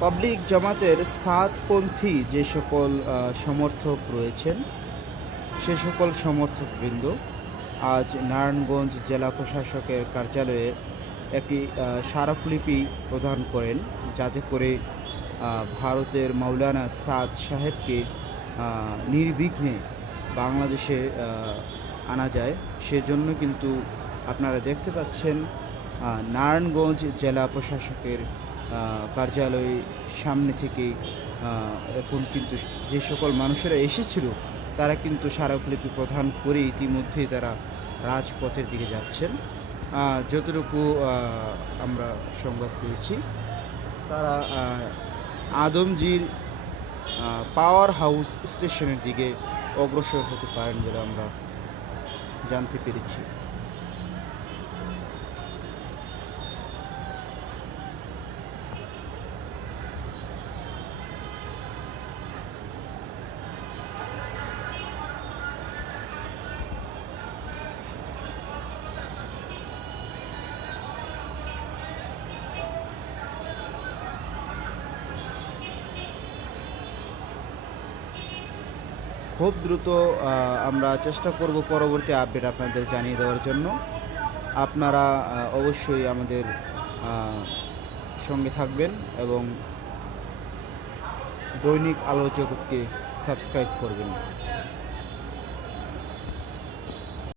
Public জামাতের সাতপন্থী যে সকল সমর্থক রয়েছেন, সে সকল সমর্থকবৃন্দ আজ নারায়ণগঞ্জ জেলা প্রশাসকের কার্যালয়ে একটি স্মারকলিপি প্রদান করেন, যাতে করে ভারতের মাওলানা সাদ সাহেবকে নির্বিঘ্নে বাংলাদেশে আনা যায়। সেজন্য কিন্তু আপনারা দেখতে পাচ্ছেন নারায়ণগঞ্জ জেলা প্রশাসকের কার্যালয়ের সামনে থেকে এখন কিন্তু যে সকল মানুষেরা এসেছিল তারা কিন্তু স্মারকলিপি প্রদান করে ইতিমধ্যেই তারা রাজপথের দিকে যাচ্ছেন। যতটুকু আমরা সংবাদ পেয়েছি, তারা আদমজির পাওয়ার হাউস স্টেশনের দিকে অগ্রসর হতে পারেন বলে আমরা জানতে পেরেছি। খুব দ্রুত আমরা চেষ্টা করব পরবর্তী আপডেট আপনাদের জানিয়ে দেওয়ার জন্য। আপনারা অবশ্যই আমাদের সঙ্গে থাকবেন এবং দৈনিক আলো জগৎকে সাবস্ক্রাইব করবেন।